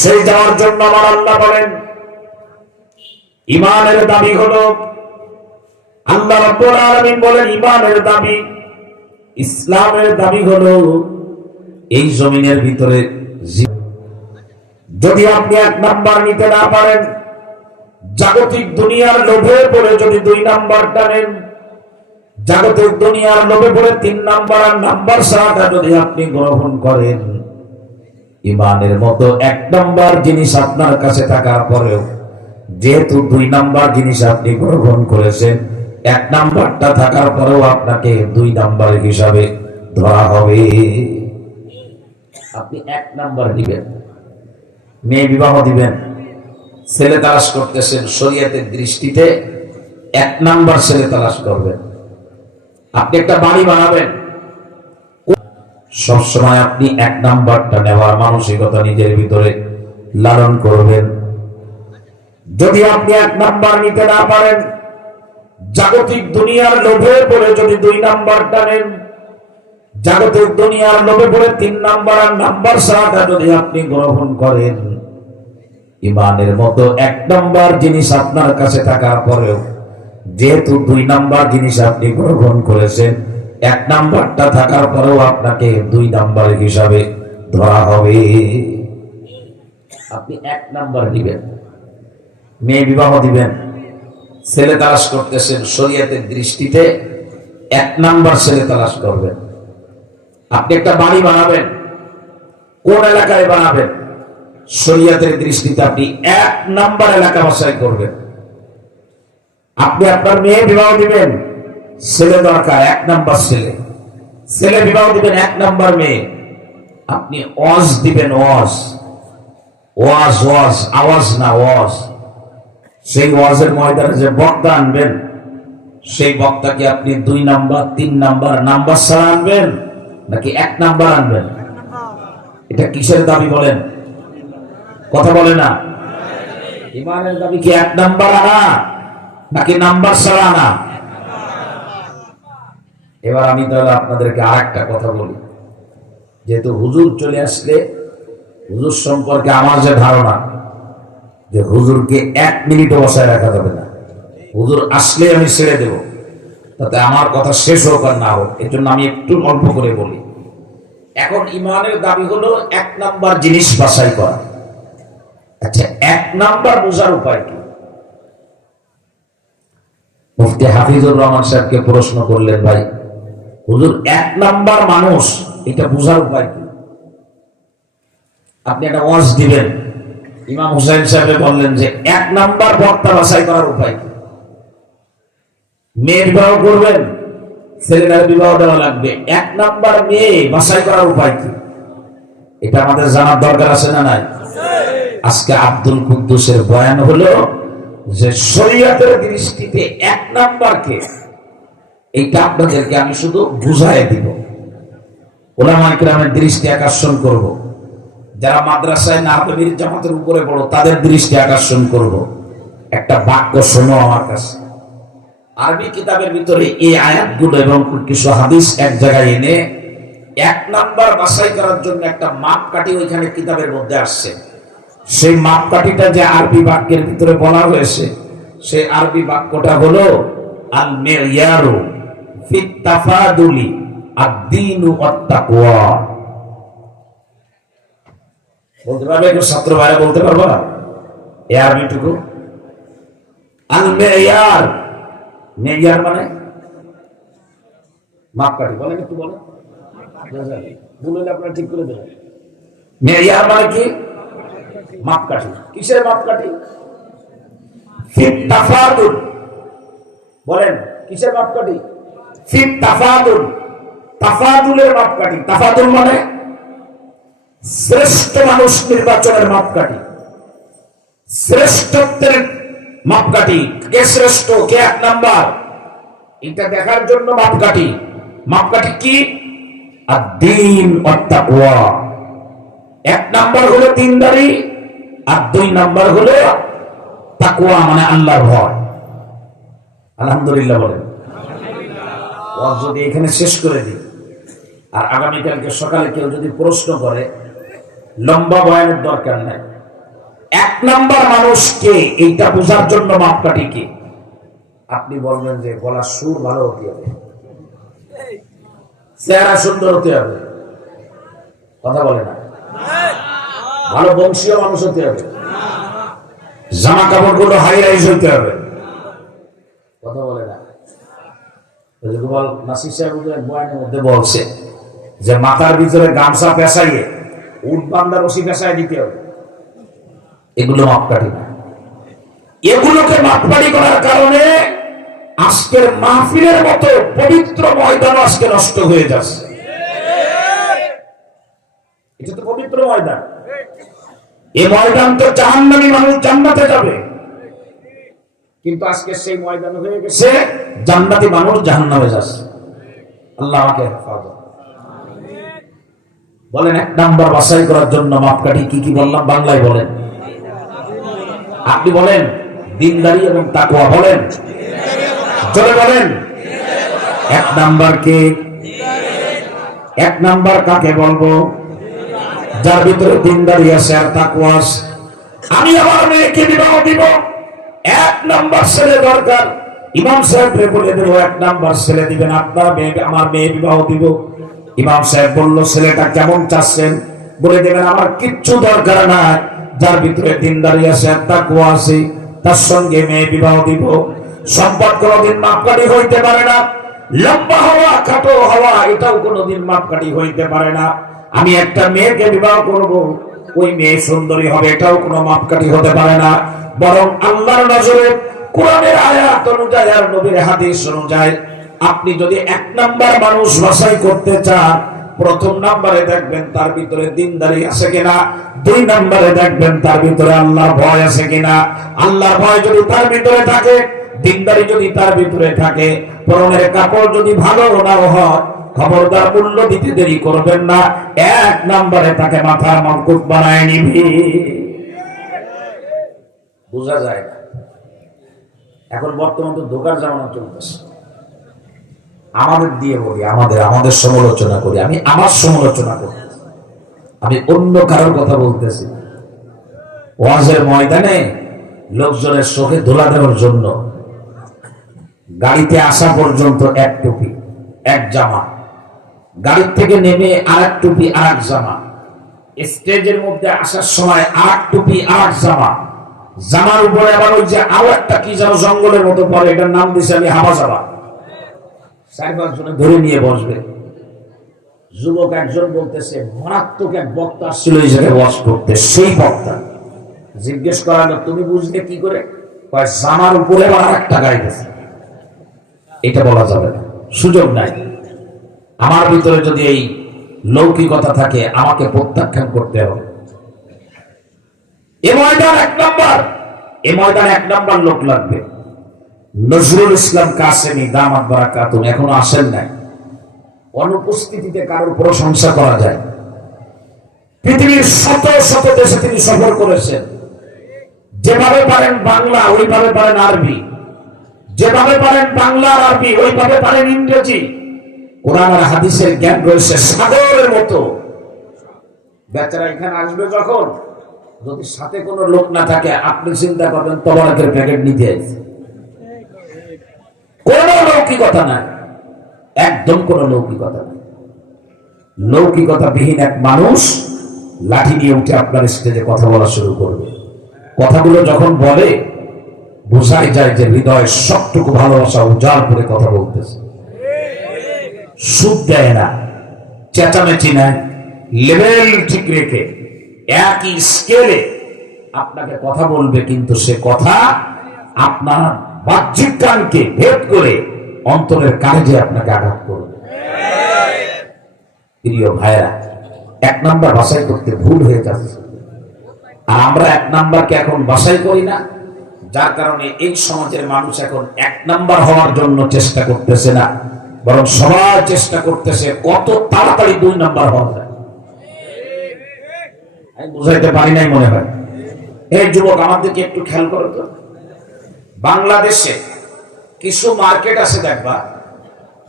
সেই যাওয়ার জন্য আমার আল্লাহ বলেন, ইমানের দাবি হলো, আল্লাহ আলামিন বলেন, ইমানের দাবি, ইসলামের দাবি হলো এই জমিনের ভিতরে যদি আপনি এক নাম্বার নিতে না পারেন, জাগতিক দুনিয়ার লোভে পড়ে যদি দুই নাম্বারটা নেন জাগতিক দুনিয়ার লোভে পড়ে তিন নাম্বার আর নাম্বার সারাটা যদি আপনি গ্রহণ করেন। ইমানের মতো এক নাম্বার জিনিস আপনার কাছে থাকার পরেও, যেহেতু দুই নাম্বার জিনিস আপনি গ্রহণ করেছেন, এক নাম্বারটা থাকার পরেও আপনাকে দুই নাম্বার হিসাবে ধরা হবে। আপনি এক নাম্বার দিবেন, মেয়ে বিবাহ দিবেন, ছেলে তালাশ করতেছেন, শরীয়তের দৃষ্টিতে এক নাম্বার ছেলে তালাশ করবেন। আপনি একটা বাড়ি বানাবেন সবসময় আপনি এক নাম্বারটা নেওয়ার মানসিকতা নিজের ভিতরে লালন করবেন। যদি আপনি এক নাম্বার নিতে না পারেন, জাগতিক দুনিয়ার লোভে পড়ে যদি দুই নাম্বারটা নেন, জাগতিক দুনিয়ার লোভে পড়ে তিন নাম্বার আর নাম্বার সারাটা যদি আপনি গ্রহণ করেন, ইমানের মতো এক নাম্বার জিনিস আপনার কাছে থাকার পরেও যেহেতু দুই নাম্বার জিনিস আপনি গ্রহণ করেছেন এক নাম্বারটা থাকার পরেও আপনাকে দুই নাম্বার হিসাবে ধরা হবে। আপনি এক নাম্বার দিবেন। মেয়ে বিবাহ দিবেন। ছেলে তালাশ করতেছেন, শরীয়তের দৃষ্টিতে এক নাম্বার ছেলে তালাশ করবেন। আপনি একটা বাড়ি বানাবেন, কোন এলাকায় বানাবেন, শরীয়তের দৃষ্টিতে আপনি এক নাম্বার এলাকা বাসায় করবেন। আপনি আপনার মেয়ে বিবাহ দিবেন ছেলে দরকার, এক নাম্বার ছেলে। ছেলে বিবাহ দিবেন এক নাম্বার মেয়ে। আপনি অজ দিবেন অজ ওয়াজ ওয়াজ, আওয়াজ না, ওয়াজ। সেই ওয়াজের ময়দানে যে বক্তা আনবেন, সেই বক্তাকে আপনি দুই নাম্বার, তিন নাম্বার নাম্বার ছাড়া আনবেন, নাকি এক নাম্বার আনবেন? এটা কিসের দাবি বলেন? কথা বলে না। ইমানের দাবি কি এক নাম্বার আনা, নাকি নাম্বার ছাড়া আনা? এবার আমি তাহলে আপনাদেরকে আর একটা কথা বলি। যেহেতু হুজুর চলে আসলে, হুজুর সম্পর্কে আমার যে ধারণা, যে হুজুরকে এক মিনিটও বসায় রাখা যাবে না। হুজুর আসলে আমি ছেড়ে দেব। তাতে আমার কথা শেষ হোক আর না হোক এর জন্য আমি একটু অল্প করে বলি। এখন ইমানের দাবি হলো এক নাম্বার জিনিস বাছাই করা। আচ্ছা এক নাম্বার বোঝার উপায় কি? মুফতি হাফিজুর রহমান সাহেবকে প্রশ্ন করলেন, ভাই হুজুর এক নাম্বার মানুষ, এটা বোঝার উপায় কি? আপনি একটা ওয়াজ দিবেন। ইমাম হুসাইন সাহেব বললেন যে, এক নাম্বার বক্তা বাছাই করার উপায় কি? মেয়ের বিবাহ করবেন ছেলেটার বিবাহ দেওয়া লাগবে। এক নাম্বার মেয়ে বাছাই করার উপায় কি? এটা আমাদের জানার দরকার আছে না নাই? আজকে আব্দুল কুদ্দুসের বয়ান হলো যে, শরীয়তের দৃষ্টিতে এক নাম্বারকে এইটা আপনাদেরকে আমি শুধু বুঝাই দিব ওলামা ইকরামের দৃষ্টি আকর্ষণ করব। যারা মাদ্রাসায় নাহবির জামাতের উপরে বড় তাদের দৃষ্টি আকর্ষণ করব। একটা বাক্য শোনো আমার কাছে আরবি কিতাবের ভিতরে এই আয়াতগুলো এবং কিছু হাদিস এক জায়গায় এনে এক নাম্বার বাছাই করার জন্য একটা মাপকাঠি ওইখানে কিতাবের মধ্যে আসছে সেই মাপকাঠিটা যে আরবি বাক্যের ভিতরে বলা হয়েছে, সেই আরবি বাক্যটা হলো আল মেয়ারু ফিত তাফাদুলি আদ-দীনু বলতে পারবে একটু ছাত্র ভাইরা বলতে পারবা এই আরবিটুকু আল মেয়ার মেয়ার মানে? মাপকাঠি বলেন একটু বলেন। বললে আপনারা ঠিক করে দেবেন। মেয়ার মানে কি? মাপকাঠি কিসের মাপকাঠি ফিট তাফাদুল বলেন, কিসের মাপকাঠি তাফাদুলের মাপকাঠি। তাফাদুল মানে শ্রেষ্ঠ মাপকাঠি। মাপকাঠি। শ্রেষ্ঠ? কে এক নাম্বার? দেখার জন্য মাপকাঠি। মাপকাঠি কি? আর দিন এক নাম্বার আর দুই নাম্বার হলো তাকুয়া মানে আলহামদুলিল্লাহ বলেন। ওয়াজ যদি এখানে শেষ করে দিই, আর আগামীকালকে সকালে কেউ যদি প্রশ্ন করে, লম্বা বয়ানের দরকার নেই। এক নাম্বার মানুষকে এইটা বোঝার জন্য মাপকাঠি কি? আপনি বলবেন যে গলার সুর ভালো হতে হবে। চেহারা সুন্দর হতে হবে। কথা বলে না। ভালো বংশীয় মানুষ হতে হবে। জামা কাপড়গুলো হাই রাইজ হইতে হবে। কথা বলে না। গোপাল নাসির সাহেব মধ্যে বলছে যে মাথার ভিতরে গামছা পেশাইয়ে উট বান্দার রশি দিতে হবে। এগুলো মাপকাঠি না। এগুলোকে মাপকাঠি করার কারণে আজকের মাহফিলের মতো পবিত্র ময়দান আজকে নষ্ট হয়ে যাচ্ছে। এটা তো পবিত্র ময়দান। এই ময়দান তো জাহান্নামী মানুষ জান্নাতে যাবে। কিন্তু আজকে সেই ময়দান হয়ে গেছে জান্নাতি মানুষ জাহান্নামে যাচ্ছে। আল্লাহ আমাকে বলেন, এক নাম্বার বাছাই করার জন্য মাপকাঠি কি কি বললাম? বাংলায় বলেন। আপনি বলেন, দিনদারি এবং তাকওয়া বলেন। চলে বলেন। এক নাম্বার কে? এক নাম্বার কাকে বলব? যার ভিতরে দিনদারি আছে আর তাকওয়া আছে। আমি আমার মেয়েকে বিবাহ দিব। এক নাম্বার ছেলে দরকার। ইমাম সাহেব বলে এক নাম্বার ছেলে দিবেন আপনার মেয়ে, আমার মেয়ে বিবাহ দিব। ইমাম সাহেব বলল, ছেলেটা কেমন চাচ্ছেন? বলে দেবেন, আমার কিচ্ছু দরকার নাই, যার ভিতরে দিনদারি আছে, আর তাকওয়া আছে, তার সঙ্গে মেয়ে বিবাহ দিব। সম্পদ কোনোদিন মাপকাঠি হইতে পারে না, লম্বা হওয়া, খাটো হওয়া, এটাও কোনোদিন মাপকাঠি হইতে পারে না। আমি একটা মেয়েকে বিবাহ করব, ওই মেয়ে সুন্দরী হবে, এটাও কোনো মাপকাঠি হতে পারে না। বরং আল্লাহর নজরে কোরআনের আয়াত অনুযায়ী আর নবীর হাদিস অনুযায়ী, আপনি যদি এক নাম্বার মানুষ বাছাই করতে চান, প্রথম নাম্বারে দেখবেন তার ভিতরে দিনদারি আছে কিনা, দুই নাম্বারে দেখবেন তার ভিতরে আল্লাহ ভয় আছে কিনা। আল্লাহ ভয় যদি তার ভিতরে থাকে, দিনদারি যদি তার ভিতরে থাকে, পরনের কাপড় যদি ভালো নাও হয়, খবরদার মূল্য দিতে দেরি করবেন না, এক নাম্বারে তাকে মাথার মঙ্কুট বানায় নিবি। বোঝা যায় না। এখন বর্তমান তো দোকান জামানো চলতেছে। আমাদের দিয়ে বলি, আমাদের আমাদের সমালোচনা করি, আমি আমার সমালোচনা করি। আমি অন্য কারোর কথা বলতেছি। ওয়াজের ময়দানে লোকজনের চোখে ধোলা দেওয়ার জন্য গাড়িতে আসা পর্যন্ত এক টুপি, এক জামা। গাড়ির থেকে নেমে আর এক টুপি আর এক জামা। স্টেজের মধ্যে আসার সময় আর টুপি আর জামা। জামার উপরে আবার ওই যে আরও একটা কি যেন জঙ্গলের মতো পরে এটার নাম দিছে আমি হাবা জামা। চার পাঁচজনে ধরে নিয়ে বসবে। যুবক একজন বলতেছে, মারাত্মক এক বক্তা আসছিল এই জায়গায় ওয়াজ করতে, সেই বক্তা। জিজ্ঞেস করা তুমি বুঝলে কি করে? জামার উপরে আবার একটা গাইতেছে এটা বলা যাবে না, সুযোগ নাই। আমার ভিতরে যদি এই লৌকিকতা থাকে, আমাকে প্রত্যাখ্যান করতে হবে। এ ময়দান এক নম্বর। এ ময়দান এক নম্বর লোক লাগবে। নজরুল ইসলাম কাসেমি এখনও আসেন নাই। অনুপস্থিতিতে কারোর প্রশংসা করা যায়। পৃথিবীর শত শত দেশে তিনি সফর করেছেন। যেভাবে পারেন বাংলা, ওইভাবে পারেন আরবি। যেভাবে পারেন বাংলা আর আরবি, ওইভাবে পারেন ইংরেজি। কোরআন আর হাদিসের জ্ঞান রয়েছে সাগরের মতো। বেচারা এখানে আসবে যখন? যদি সাথে কোনো লোক না থাকে, আপনি চিন্তা করবেন তবরাকের প্যাকেট নিতে আসছে। কোন লৌকিকতা নাই। একদম কোন লৌকিকতা নাই। লৌকিকতা বিহীন এক মানুষ লাঠি নিয়ে উঠে আপনার স্টেজে কথা বলা শুরু করবে। কথাগুলো যখন বলে, বোঝাই যায় যে হৃদয় সবটুকু ভালোবাসা উজাড় করে কথা বলতেছে। সুদ দেয় না, চেঁচামেচি নেয় লেভেল ঠিক রেখে একই স্কেলে আপনাকে কথা বলবে, কিন্তু সে কথা আপনার বাহ্যিক কানকে ভেদ করে অন্তরের কাজে আপনাকে আঘাত করবে। প্রিয় ভাইরা এক নাম্বার বাছাই করতে ভুল হয়ে যাচ্ছে। আর আমরা এক নাম্বারকে এখন বাছাই করি না, যার কারণে এই সমাজের মানুষ এখন এক নাম্বার হওয়ার জন্য চেষ্টা করতেছে না, বরং সবাই চেষ্টা করতেছে কত তাড়াতাড়ি দুই নাম্বার হওয়া যায়। বুঝাইতে পারি নাই মনে হয়। এই যুবক, আমাদেরকে একটু খেয়াল করো তো। বাংলাদেশে কিছু মার্কেট আছে দেখবা।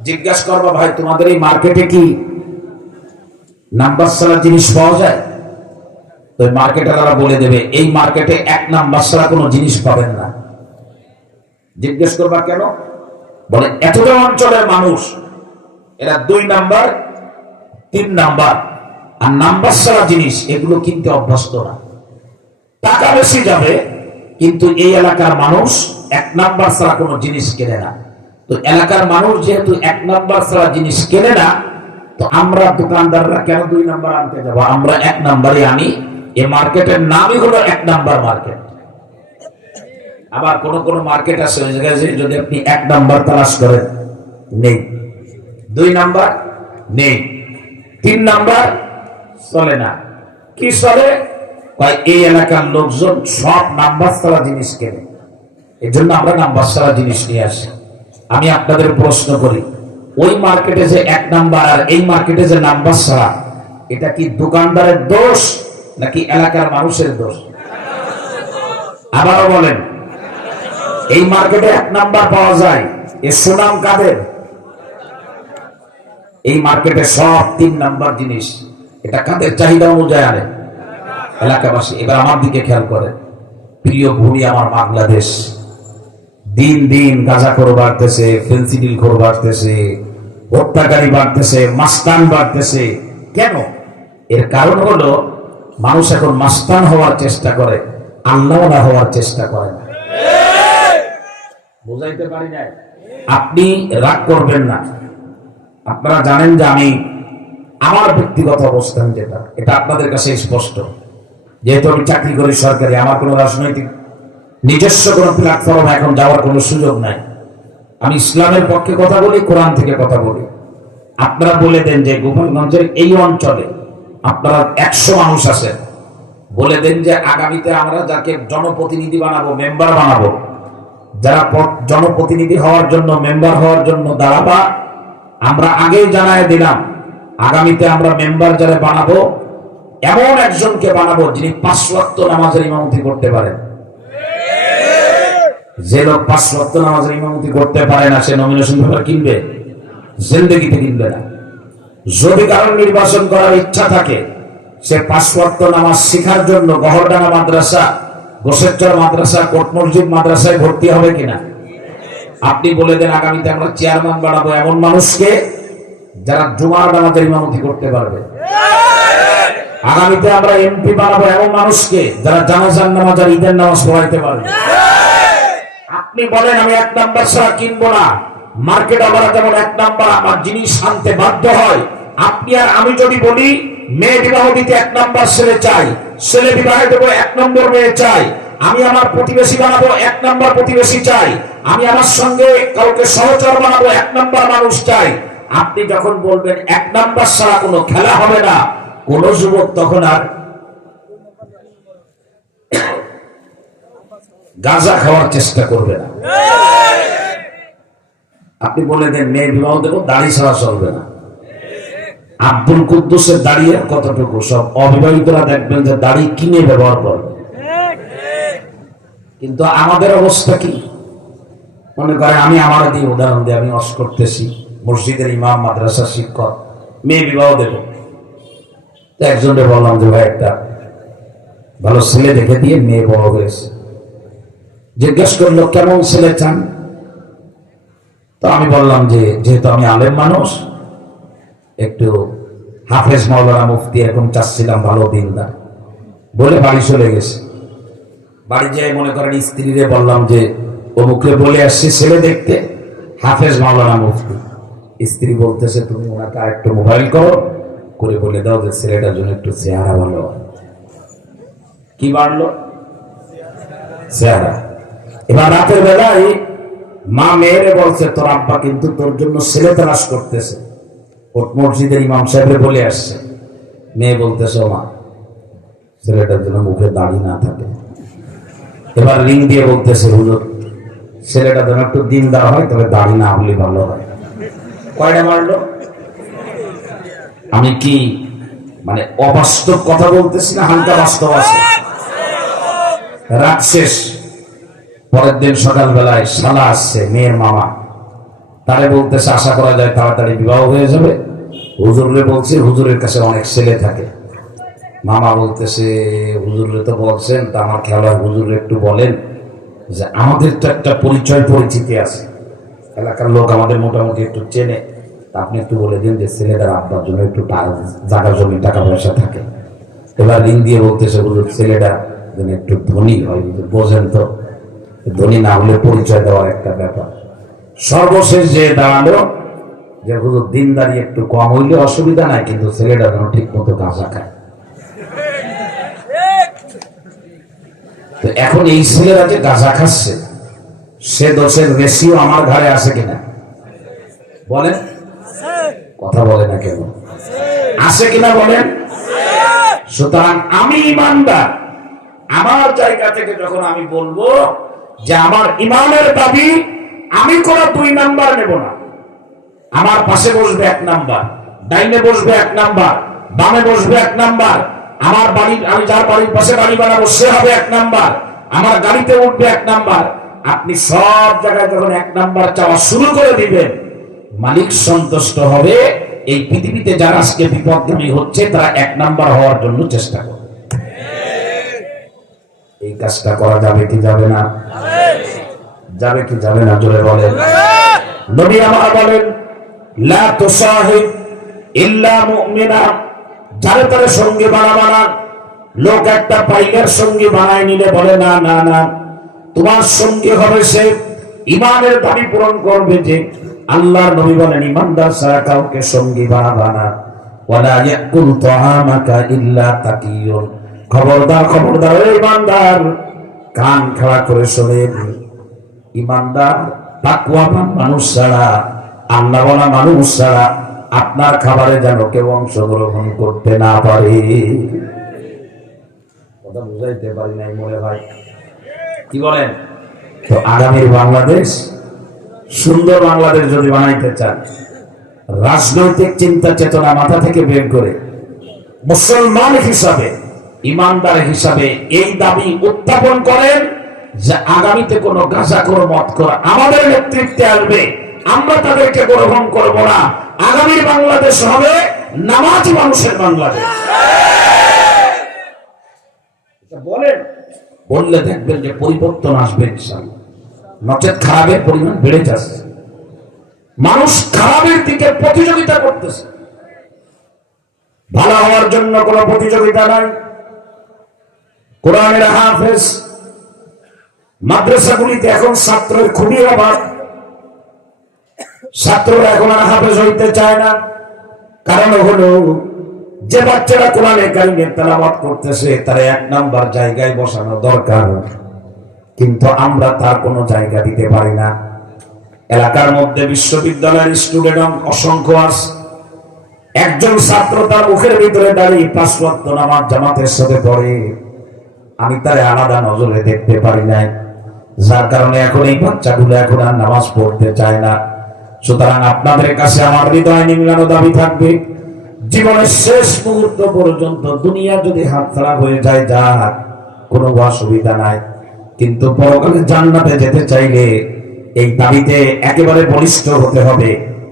জিজ্ঞাসা করবা, ভাই, তোমাদের এই মার্কেটে কি নাম্বার ছাড়া জিনিস পাওয়া যায়? তো মার্কেটাররা বলে দেবে, এই মার্কেটে এক নাম্বার ছাড়া কোনো জিনিস পাবেন না। জিজ্ঞেস করবা কেন? বলে, এতটা অঞ্চলের মানুষ, এরা দুই নাম্বার, তিন নাম্বার আর নাম্বার ছাড়া জিনিস, এগুলো কিনতে অভ্যস্ত না। টাকা বেশি যাবে, কিন্তু এই এলাকার মানুষ এক নাম্বার ছাড়া কোনো জিনিস কেনে না। তো এলাকার মানুষ যেহেতু এক নাম্বার ছাড়া জিনিস কেনে না, তো আমরা দোকানদাররা কেন দুই নাম্বার আনতে যাব? আমরা এক নাম্বারে আনি। এই মার্কেটের নামই হলো এক নাম্বার মার্কেট। আবার কোন কোন মার্কেট আছে যদি আপনি এক নাম্বার তালাশ করেন, নেই। দুই নাম্বার, নেই। তিন নাম্বার চলে না। কি চলে এই এলাকার লোকজন সব নাম্বার ছাড়া জিনিস কেনে। এই জন্য আমরা নাম্বার ছাড়া জিনিস নিয়ে আসি। আমি আপনাদের প্রশ্ন করি, ওই মার্কেটে যে এক নাম্বার আর এই মার্কেটে যে নাম্বার ছাড়া এটা কি দোকানদারের দোষ নাকি এলাকার মানুষের দোষ? আবারও বলেন, এই মার্কেটে এক নাম্বার পাওয়া যায়, এর সুনাম কাদের? এই মার্কেটে সব তিন নাম্বার জিনিস। এটা কাদের চাহিদা অনুযায়ী আনে? এলাকাবাসী, এবার আমার দিকে খেয়াল করেন প্রিয় ভূমি আমার বাংলাদেশ। দিন দিন গাঁজা খোর বাড়তেছে, ফেন্সিডিল খোর বাড়তেছে, হত্যাকারী বাড়তেছে, মাস্তান বাড়তেছে। কেন? এর কারণ হলো, মানুষ এখন মাস্তান হওয়ার চেষ্টা করে আল্লাহ হওয়ার চেষ্টা করে না। বুঝাইতে পারি নাই। আপনি রাগ করবেন না। আপনারা জানেন যে আমি আমার ব্যক্তিগত অবস্থান যেটা, এটা আপনাদের কাছে স্পষ্ট। যেহেতু আমি চাকরি করি সরকারি, আমার কোনো রাজনৈতিক নিজস্ব কোনো প্ল্যাটফর্ম এখন যাওয়ার কোনো সুযোগ নাই। আমি ইসলামের পক্ষে কথা বলি, কোরআন থেকে কথা বলি। আপনারা বলে দেন যে গোপালগঞ্জের এই অঞ্চলে আপনারা একশো মানুষ আছেন। বলে দেন যে আগামীতে আমরা যাকে জনপ্রতিনিধি বানাবো মেম্বার বানাবো, যারা জনপ্রতিনিধি হওয়ার জন্য মেম্বার হওয়ার জন্য দাঁড়াবা, আমরা আগেই জানায় দিলাম আগামীতে আমরা মেম্বার যারা বানাবো, এমন একজনকে বানাবো যিনি পাঁচ ওয়াক্ত নামাজের ইমামতি করতে পারেন। যে লোক পাঁচ নামাজের ইমামতি করতে পারে না, সে নমিনেশন পেপার কিনবে, জিন্দগিতে কিনবে না। যদি কারণ নির্বাচন করার ইচ্ছা থাকে, সে পাঁচ নামাজ শেখার জন্য গহরডানা মাদ্রাসা গোসেচ্চর মাদ্রাসা, কোট মসজিদ মাদ্রাসায় ভর্তি হবে কিনা? আপনি বলে দেন, আগামীতে আমরা চেয়ারম্যান বানাবো এমন মানুষকে যারা জুমার নামাজের ইমামতি করতে পারবে। আগামীতে আমরা এমপি বানাবো এমন মানুষকে যারা জানাজান নামাজ আর ঈদের নামাজ পড়াইতে পারবে। আপনি বলেন, আমি এক নাম্বার ছাড়া কিনবো না। মার্কেট আমরা যেমন এক নাম্বার, আমার জিনিস আনতে বাধ্য হয়। আপনি আর আমি যদি বলি, মেয়ে বিবাহ দিতে এক নাম্বার ছেলে চাই, ছেলে বিবাহে দেবো এক নম্বর মেয়ে চাই, আমি আমার প্রতিবেশী বানাবো এক নাম্বার প্রতিবেশী চাই, আমি আমার সঙ্গে কাউকে সহচর বানাবো এক নাম্বার মানুষ চাই আপনি যখন বলবেন, এক নাম্বার ছাড়া কোনো খেলা হবে না, কোন যুবক তখন আর গাঁজা খাওয়ার চেষ্টা করবে না। আপনি বলে দেন, মেয়ে বিবাহ দেবো, দাড়ি ছাড়া চলবে না। আব্দুল কুদ্দুসের দাঁড়িয়ে কতটুকু সব অবিবাহিতরা দেখবেন যে দাড়ি কিনে ব্যবহার করবে কিন্তু আমাদের অবস্থা কি? মনে করে আমি আমার দিয়ে উদাহরণ দিয়ে আমি অস করতেছি। মসজিদের ইমাম, মাদ্রাসা শিক্ষক, মেয়ে বিবাহ দেব। একজনকে বললাম যে, ভাই, একটা ভালো ছেলে দেখে দিয়ে মেয়ে বড় হয়েছে। জিজ্ঞেস করল, কেমন ছেলে চান? তো আমি বললাম যে, যেহেতু আমি আলেম মানুষ, একটু হাফেজ মাওলানা মুফতি এরকম চাচ্ছিলাম ভালো দিনদার। বলে বাড়ি চলে গেছে। বাড়ি যেয়ে মনে করেন স্ত্রীরে বললাম যে ও মুখে বলে আসছি ছেলে দেখতে, হাফেজ মাওলানা মুফতি। স্ত্রী বলতেছে, তুমি ওনাকে একটু মোবাইল করো। করে বলে দাও যে, ছেলেটার জন্য একটু চেহারা ভালো। কি বাড়লো? চেহারা। এবার রাতের বেলায় মা মেয়েরে বলছে, তোর আব্বা কিন্তু তোর জন্য ছেলে তালাশ করতেছে। কোট মসজিদের ইমাম সাহেবের বলে আসছে। মেয়ে বলতেছে মা ছেলেটার জন্য মুখে দাড়ি না থাকে। এবার রিং দিয়ে বলতেছে, হুজুর ছেলেটা যেন একটু দিন দেওয়া হয়, তবে দাড়ি না হলে ভালো হয়। কয়টা মারলো? আমি কি মানে অবাস্তব কথা বলতেছি না, হালকা বাস্তব আছে? রাত শেষ, পরের দিন সকালবেলায় শালা আসছে, মেয়ের মামা। তারে বলতেছে, আশা করা যায় তাড়াতাড়ি বিবাহ হয়ে যাবে। হুজুরে বলছে, হুজুরের কাছে অনেক ছেলে থাকে। মামা বলতেছে হুজুরে তো বলছেন, তা আমার হয় হুজুর একটু বলেন যে আমাদের তো একটা পরিচয় পরিচিতি আছে। এলাকার লোক আমাদের মোটামুটি একটু চেনে। তা আপনি একটু বলে দিন যে ছেলেটার আব্বার জন্য একটু জায়গা জমি টাকা পয়সা থাকে। এবার ঋণ দিয়ে বলতেছে, হুজুর ছেলেটা যেন একটু ধনী হয় বোঝেন তো। ধনী না হলে পরিচয় দেওয়ার একটা ব্যাপার। সর্বশেষ যে দাঁড়াল, যে হুজুর, দিনদারি একটু কম হইলে অসুবিধা নাই, কিন্তু ছেলেটা যেন ঠিক মতো গাঁজা খায়। তো এখন এই ছেলেরা যে গাঁজা খাচ্ছে সে দোষের রেশিও আমার ঘরে আছে কিনা? বলেন। কথা বলে না কেন আছে কিনা বলেন? সুতরাং আমি ইমানদার। আমার জায়গা থেকে যখন আমি বলব যে আমার ইমানের দাবি, আমি কোনো দুই নাম্বার নেব না। আমার পাশে বসবে এক নাম্বার, ডাইনে বসবে এক নাম্বার, বামে বসবে এক নাম্বার, আমার বাড়ির, আমি যার বাড়ির পাশে বাড়ি বানাবো সে হবে এক নাম্বার, আমার গাড়িতে উঠবে এক নাম্বার আপনি সব জায়গায় যখন এক নাম্বার চাওয়া শুরু করে দিবেন, মালিক সন্তুষ্ট হবে। এই পৃথিবীতে যারা আজকে বিপদগামী হচ্ছে, তারা এক নাম্বার হওয়ার জন্য চেষ্টা করবে। এই কাজটা করা যাবে কি যাবে না? যাবে কি যাবে না, জোরে বলেন। নবী আমার বলেন, লা তুসাহিব ইল্লা সঙ্গী লোক একটা পাইকার সঙ্গে বানায় নিলে বলে, না না না। তোমার সঙ্গে হবে সে ইমানের দাবি পূরণ করবে যে আল্লাহর নবী বলেন, ইমানদার ছাড়া কাউকে সঙ্গী বানাবা না। ওয়ালা ইয়াকুল তাআমাকা ইল্লা তাকিয়ুন খবরদার খবরদার এই ইমানদার, কান খাড়া করে শোনেন ইমানদার তাকুয়াবান মানুষ ছাড়া আল্লাহ বলা মানুষ ছাড়া আপনার খাবারে যেন কেউ অংশগ্রহণ করতে না পারে। কথা বুঝাইতে পারি নাই মনে ভাই কি বলেন? তো আগামীর বাংলাদেশ সুন্দর বাংলাদেশ যদি বানাইতে চান রাজনৈতিক চিন্তা চেতনা মাথা থেকে বের করে মুসলমান হিসাবে ইমানদার হিসাবে এই দাবি উত্থাপন করেন যে আগামীতে কোনো গাঁজা কোনো মত করা আমাদের নেতৃত্বে আসবে। আমরা তাদেরকে গ্রহণ করব না। আগামীর বাংলাদেশ হবে নামাজ মানুষের বাংলাদেশ। বলেন। বললে দেখবেন যে পরিবর্তন আসবে ইনশাআল্লাহ। নচেত খারাপের পরিমাণ বেড়ে যাচ্ছে। মানুষ খারাপের দিকে প্রতিযোগিতা করতেছে। ভালো হওয়ার জন্য কোনো প্রতিযোগিতা নাই। কোরআনের হাফেজ মাদ্রাসাগুলিতে এখন ছাত্রের খুবই অভাব। ছাত্ররা এখন আর হাফেজ হইতে চায় না। কারণ হলো যে বাচ্চারা কোরআনে কারিমের তেলাওয়াত করতেছে, তারা এক নাম্বার জায়গায় বসানো দরকার। কিন্তু আমরা তার কোনো জায়গা দিতে পারি না। এলাকার মধ্যে বিশ্ববিদ্যালয়ের স্টুডেন্ট অসংখ্য আছে। একজন ছাত্র তার মুখের ভিতরে দাঁড়িয়ে পাঁচ ওয়াক্ত নামাজ জামাতের সাথে পড়ে। আমি তারে আলাদা নজরে দেখতে পারি নাই। যার কারণে এখন এই বাচ্চাগুলো এখন আর নামাজ পড়তে চায় না। সুতরাং আপনাদের কাছে আমার হৃদয় নিংড়ানো দাবি থাকবে। জীবনের শেষ মুহূর্ত পর্যন্ত দুনিয়া যদি হাতছাড়া হয়ে যায় যাক কোনো অসুবিধা নাই। কিন্তু পরকালে জান্নাতে যেতে চাইলে এই দাবিতে একেবারে বলিষ্ঠ হতে হবে।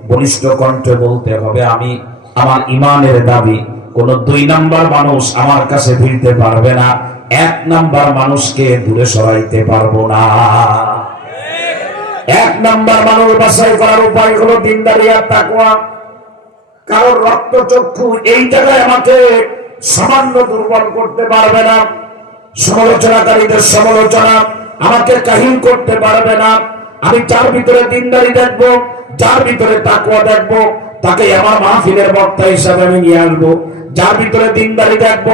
বলিষ্ঠ কণ্ঠে বলতে হবে, আমি আমার ইমানের দাবি, কোন দুই নাম্বার মানুষ আমার কাছে ভিড়তে পারবে না। এক নাম্বার মানুষকে দূরে সরাইতে পারব না। এক নাম্বার মানুষ বাছাই করার উপায় হলো দিনদারি আর তাকুয়া কারোর রক্ত চক্ষু এই জায়গায় আমাকে সামান্য দুর্বল করতে পারবে না। সমালোচনাকারীদের সমালোচনা আমাকে কাহিল করতে পারবে না। আমি যার ভিতরে দিনদারি দেখব, যার ভিতরে তাকুয়া দেখব, তাকে আমার মাহফিলের বক্তা হিসাবে আমি নিয়ে আসব। যার ভিতরে দিনদারি দেখব,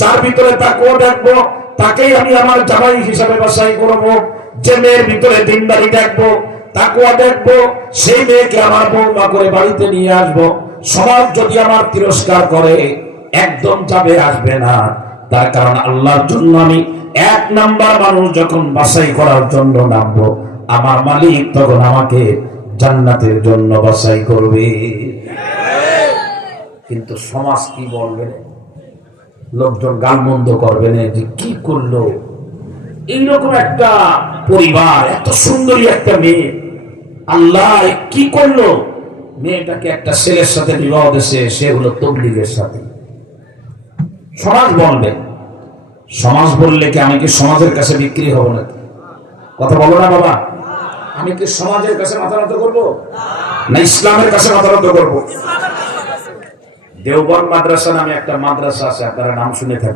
যার ভিতরে তাকুয়া দেখব, তাকেই আমি আমার জামাই হিসাবে বাছাই করব। যে মেয়ের ভিতরে দিনদারি দেখব তাকুয়া দেখব, সেই মেয়েকে আমার বৌমা করে বাড়িতে নিয়ে আসব। সমাজ যদি আমার তিরস্কার করে, একদম যাবে, আসবে না। তার কারণ আল্লাহর জন্য আমি এক নাম্বার মানুষ যখন বাছাই করার জন্য নামবো, আমার মালিক তখন আমাকে জান্নাতের জন্য বাছাই করবে। কিন্তু সমাজ কি বলবে লোকজন গান গালমন্দ করবে না যে কি করল? এইরকম একটা পরিবার, এত সুন্দরী একটা মেয়ে, আল্লাহ কি করল? মেয়েটাকে একটা ছেলের সাথে বিবাহ দিয়েছে, সে হলো তবলিগের সাথে। সমাজ বলবে, সমাজ বললে কি আমি কি সমাজের কাছে বিক্রি হব না কথা বলো না বাবা, আমি কি সমাজের কাছে মাথা নত করব? না ইসলামের কাছে মাথা নত করব? দেওবন মাদ্রাসা নামে একটা মাদ্রাসা আছে, আপনারা নাম শুনে থাকবেন।